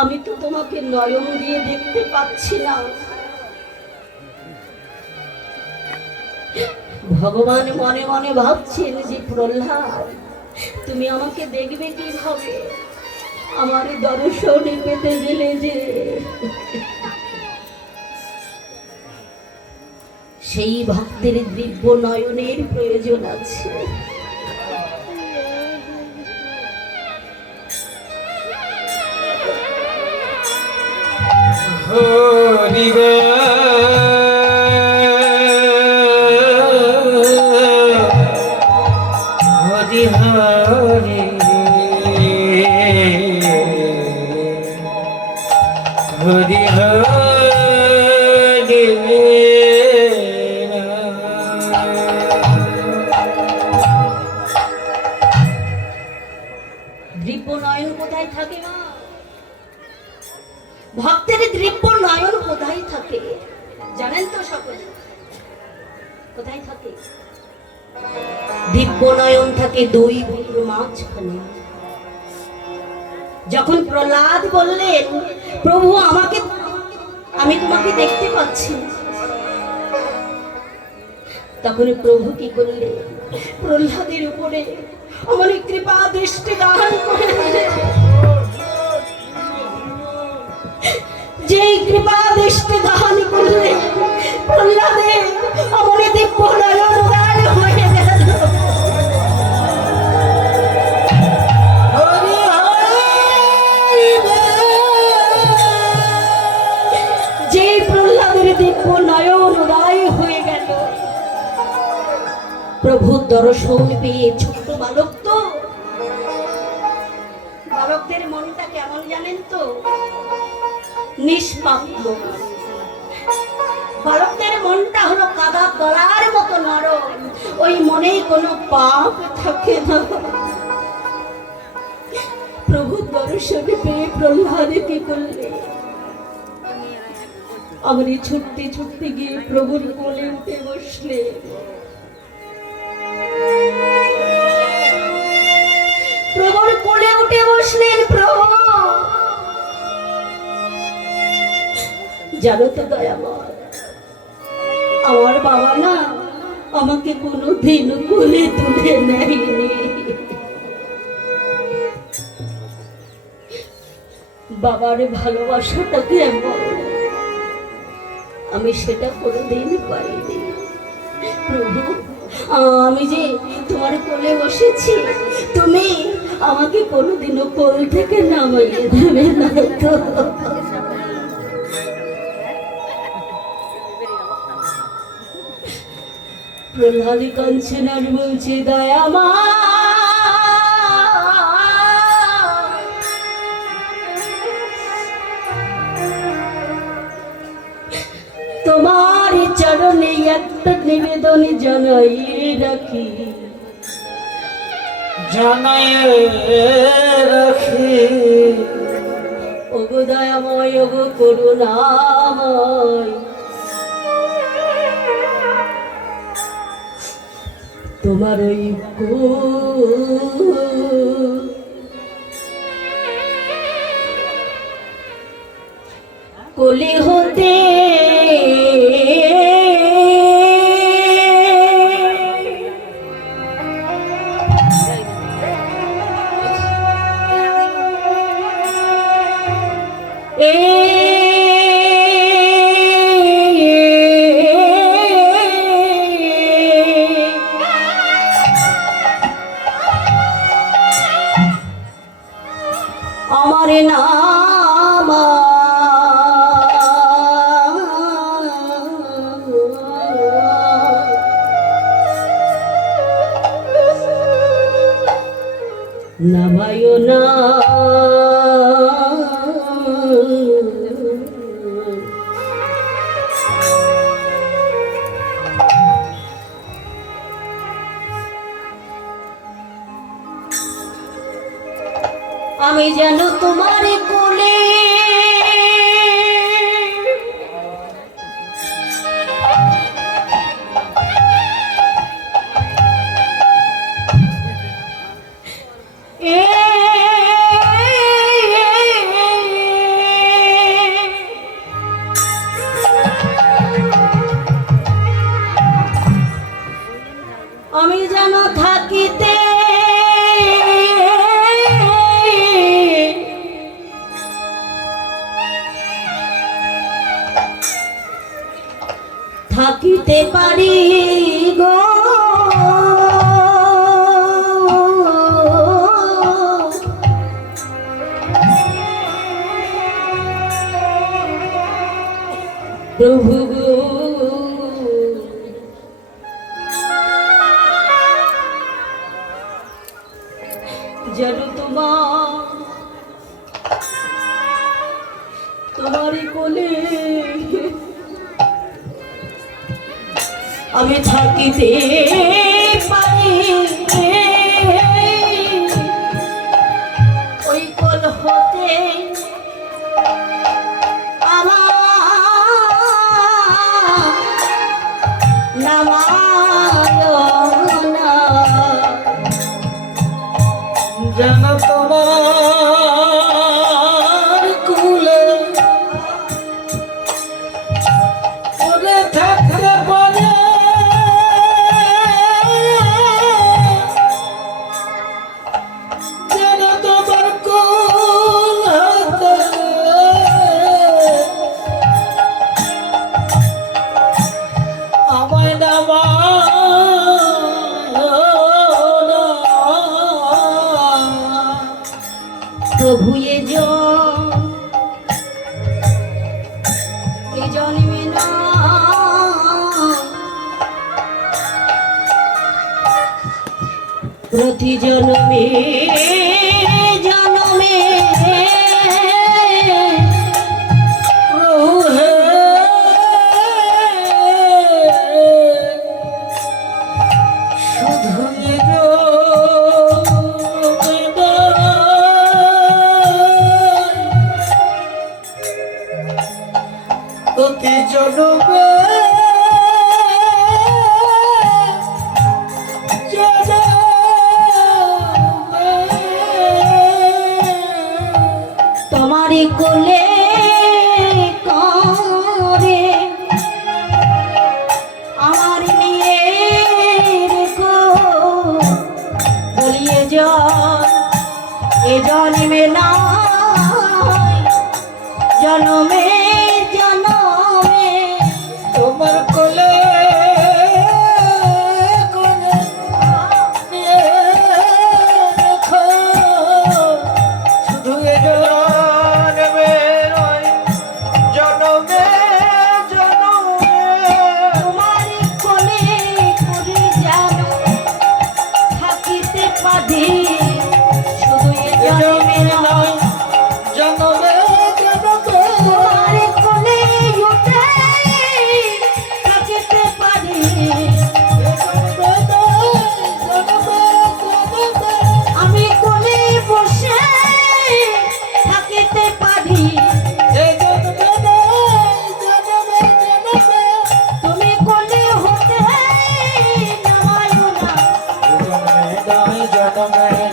আমি তো তোমাকে নয়ন দিয়ে দেখতে পাচ্ছি না। ভগবান মনে মনে ভাবছেন যে প্রহ্লাদ তুমি আমাকে দেখবে কিভাবে, আমার দর্শনে পেতে গেলে যে সেই ভক্তের দিব্য নয়নের প্রয়োজন আছে। হরি হরি হরি হরি হরি দিব্য নয়ন কোথায় থাকে মা? ভক্তের দিব্য নয়ন কোথায় থাকে জানেন তো সকলে? কোথায় থাকে? দিব্য নয়ন থাকে দুই ভুঁড়ির মাঝখানে। যখন প্রহ্লাদ বললেন প্রভু আমি তোমাকে দেখতে পাচ্ছি, তখন প্রভু কি করলেন? প্রহ্লাদের উপরে আমার কৃপা দৃষ্টি দান করে দিলেন। যেই কৃপা দৃষ্টি দান করলেন প্রহ্লাদে আমার দিব্য নয়ন উদার হয়ে গেল। যেই প্রহ্লাদের দিব্য নয়ন উদয় হয়ে গেল, প্রভু দর্শন পেয়ে ছোট্ট বালক তো, বালকদের মনটা কেমন জানেন তো? নিষ্পাপ। বালকদের মনটা হলো কাদা গলার মতো নরম, ওই মনে কোনো পাপ থাকে না। প্রভু দর্শন পেয়ে প্রহ্লাদ কি করলে? আমারই ছুটতে ছুটতে গিয়ে প্রভুর কোলে উঠে বসলে। প্রভুর কোলে উঠে বসলেন। প্রভু জানো তো দয়াময়, আমার বাবা না আমাকে কোনোদিন কোলে তুলে নেয়নি। বাবার ভালোবাসাটা কেমন আমি সেটা কোনোদিন পাইনি। প্রভু আমি যে তোমার কোলে বসেছি, তুমি আমাকে কোনোদিনও কোল থেকে নামাইয়ে দেবে না তো? প্রহ্লাদ কাঁদছেন আর বলছে দয়ামা তোমার চরণে একটা নিবেদন জানাই রাখি, জানাই রাখি। ওগো দয়াময় ওগো করুণাময়, তোমার ওই কোলে হতে আমার নাম নামায় না আমি যেন তোমার কোলে থাকিতে পারি গো প্রভু গো যেন তোমারই কোলে আমি থাকিতে পারি ওই কোল হতে আমার নামায় না যেন তোমার কুলে পড়ে থাকতে পারে যেন তোমার কুল হতে আমায় প্রভু এ জন্মে না প্রতি জন্মে জন্মে প্রভু হে শুধু প্রতি জনমে তোমারই কোলে করে আমার নিয়ে রেখো বলিয়ে এ জন্মে না জন্মে জন্মে তোমার কোলে শুধু জনমে জনমে জনমে তোমারই কোলে করে যেন থাকিতে পারি শুধু এ জন্মে না জনমে জনমে তোমারই কোলে উঠে থাকিতে পারি আমি কোলে বসে থাকিতে পারি তুমি কোলে হতে নামায়ো না জনমে